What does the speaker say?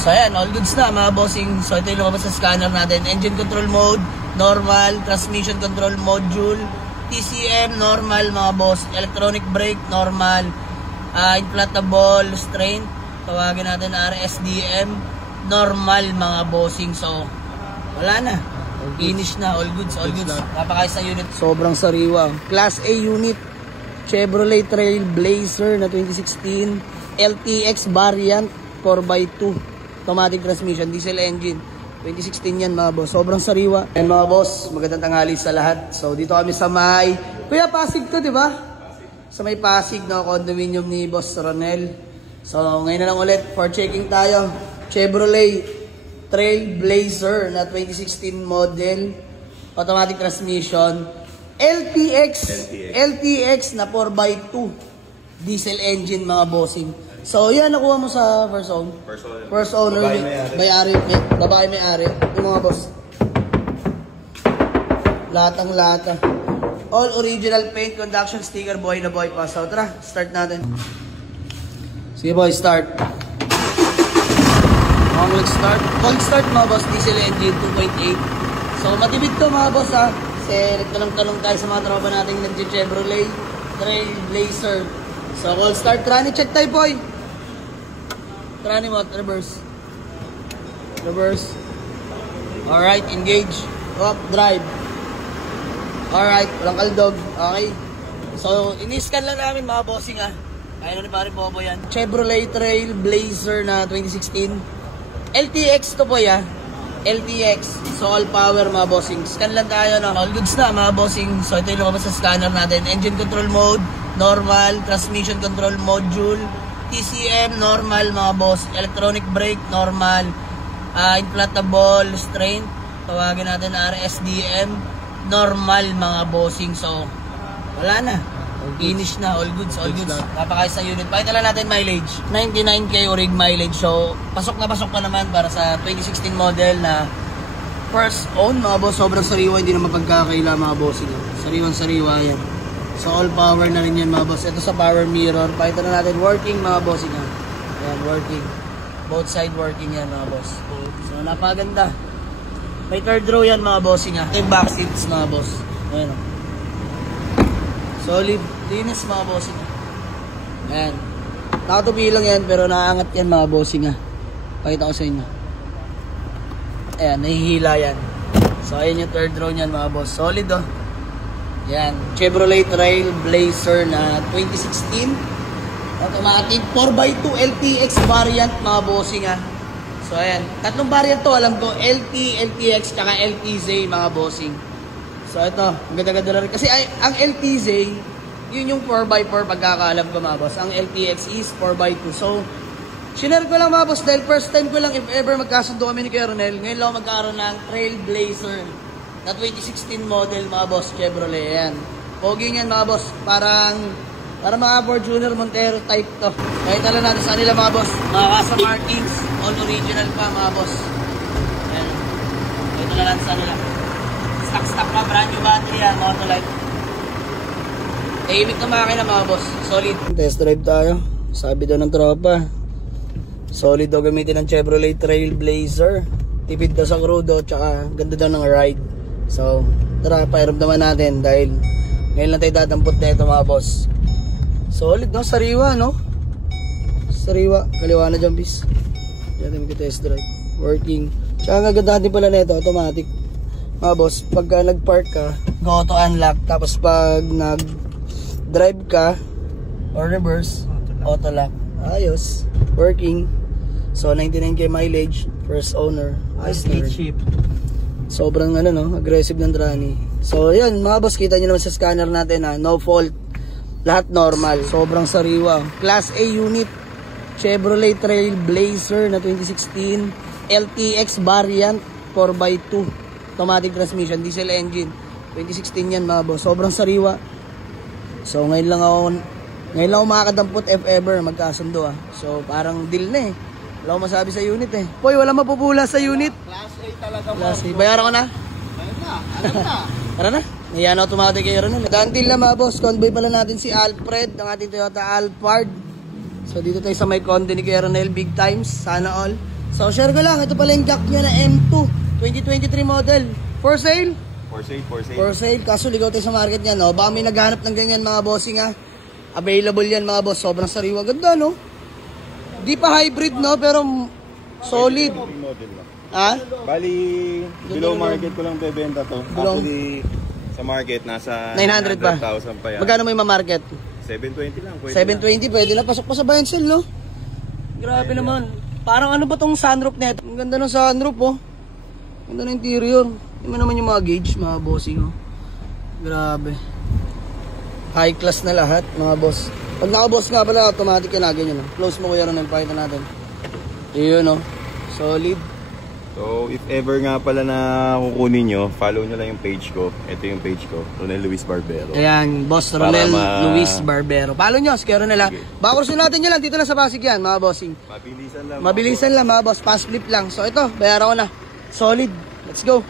So ayan, all goods na mga bossing. So ito yung lumabas sa scanner natin. Engine control mode, normal. Transmission control module, TCM, normal mga boss. Electronic brake, normal. Inflatable strength, tawagin natin RSDM, normal mga bossing. So wala na, finish na, all goods, all goods. Napakayos sa unit, sobrang sariwa. Class A unit, Chevrolet Trailblazer na 2016 LTX variant 4x2 automatic transmission, diesel engine, 2016 yan mga boss. Sobrang sariwa. And mga boss, magandang tanghali sa lahat. So dito kami sa may Kuya Pasig to, di ba? Sa may Pasig na condominium ni Boss Ronel. So ngayon na lang ulit for checking tayo. Chevrolet Trailblazer na 2016 model, automatic transmission, LTX na 4x2 diesel engine mga bossing. So yan, nakuha mo sa first owner. First owner, may-ari, babae may-ari, yung mga boss. Latang-lata. All original paint, conduction, sticker, buhay na buhay pa. So tara, start natin. Sige boy, start. Cold start mga boss, diesel engine 2.8. So matibid to mga boss ha. Kasi nagtanong-tanong tayo sa mga tropa natin nag-Chevrolet Trailblazer. So cold start, tranny check tayo boy. Tranny mo, reverse. Alright, engage. Up, drive. Alright, walang kaldog. Okay. So, ini-scan lang namin mga bossing ha. Ayun na ni pare Bobo yan. Chevrolet Trailblazer na 2016. LTX to po ya. LTX. So, all power mga bossing. Scan lang tayo no. All goods na mga bossing. So, ito yung lumabas sa scanner natin. Engine control mode, normal. Transmission control module, TCM, normal mga boss. Electronic brake, normal. Inflatable strength, tawagin natin RSDM, normal mga bossing. So wala na, finish na, all goods, all goods. Napakayos sa unit. Pakita lang natin mileage, 99k orig mileage. So pasok na pasok pa naman para sa 2016 model na first own mga boss. Sobrang sariwa, hindi na mapagkakaila mga bossing. Sariwang sariwa yan. So all power na rin yan mga boss. Ito sa power mirror, pakita na natin working mga bossing. Ayan, working. Both side working yan mga boss. So napaganda. May third row yan mga bossing ha. Ito yung back seats mga boss. Ayan. Solid, linis mga bossing. Ayan. Nakatupi lang yan pero nakaangat yan mga bossing ha. Pakita ko sa inyo. Ayan, nahihila yan. So ayan yung third row niyan mga boss. Solid oh. Yan, Chevrolet Trailblazer na 2016 automatic 4x2 LTX variant mga bossing ha. So ayan, tatlong variant to alam ko, LT, LTX, tsaka LTZ mga bossing. So ito, ganda-ganda rin kasi ang LTZ yun yung 4x4 pagkakaalam ko mga boss. Ang LTX is 4x2. So share ko lang mga boss dahil first time ko lang if ever magkasundo kami ni Kuya Ronel. Ngayon lang magkaroon ng Trailblazer na 2016 model mga boss, Chevrolet. Yan. Pogi yan mga boss. Para mga Fortuner Montero type to. Kahit alam natin sa kanila mga boss. Mga Casa Martins. All original pa mga boss. Yan. Kahit alam natin sa kanila. Stock pa. Brand new battery yan. Autolite. Tahimik na makina mga boss. Solid. Test drive tayo. Sabi daw ng tropa. Solid daw gamitin ng Chevrolet Trailblazer. Tipid daw sa crudo. Tsaka ganda daw ng ride. So, tara, pairamdaman natin dahil ngayon lang tayo dadampot na ito mga boss. Solid, no? Sariwa, no? Sariwa. Kaliwa na dyan, bis. Yan namin test drive. Working. Tsaka ang gaganda din pala na ito, automatic. Mga boss, pagka nag-park ka, go auto unlock. Tapos pag nag-drive ka, or reverse, auto lock. Ayos. Working. So, 99k mileage. First owner. Ayos na rin. Sobrang no, aggressive ng tranny. So yan mga boss, kita nyo naman sa scanner natin ha, no fault. Lahat normal, sobrang sariwa. Class A unit, Chevrolet Trailblazer na 2016 LTX variant 4x2 automatic transmission, diesel engine, 2016 yan mga boss. Sobrang sariwa. So ngayon lang ako makakadampot if ever magkasundo So parang deal na wala akong masabi sa unit Boy, wala mapupula sa unit. Class A talaga mo. Class A. Bayaran ko na? Bayaran na. Alam na. Tara na. Nahiyan automatic kayo rin. Dantil na mga boss. Convoy pala natin si Alfred, ang ating Toyota Alphard. So dito tayo sa may conde ni Kuya Ronel. Big times. Sana all. So share ko lang, ito pala yung jack niya na M2 2023 model. For sale? For sale, for sale. For sale, kaso ligaw tayo sa market niya, no? Baka may naghahanap ng ganyan mga bossing, ha? Available yan mga boss, sobrang sariwa. Ganda, no? Di pa hybrid, no? Pero solid. Model lang. Ha? Bali, below market ko lang bebenta to. Below? Actually, sa market, nasa 900 pa. 900,000 pa yan. Magkano mo yung ma-market? 720 lang. Pwede 720, pwede na. Pasok pa sa buy and sell, no? Grabe naman. Parang ano ba tong sunroof net? Ang ganda ng sunroof, oh. Ganda ng interior. Hindi mo naman yung mga gauge, mga bossing, oh. Grabe. High class na lahat, mga boss. Pag naka-boss nga pala, automatic yan na, ganyan, oh. Close mo kuya ron, pakita natin. Yun, oh. Solid. So, if ever nga pala na kukunin nyo, follow nyo lang yung page ko. Ito yung page ko, Ronel Luis Barbero. Ayan, Boss Ronel Luis Barbero. Follow nyo, si Ronel, ha. Baka kurso natin nyo lang, dito lang sa Pasig yan, mga bossing. Mabilisan lang. Mabilisan lang, mga boss. Pass flip lang. So, ito, bayaran ko na. Solid. Let's go.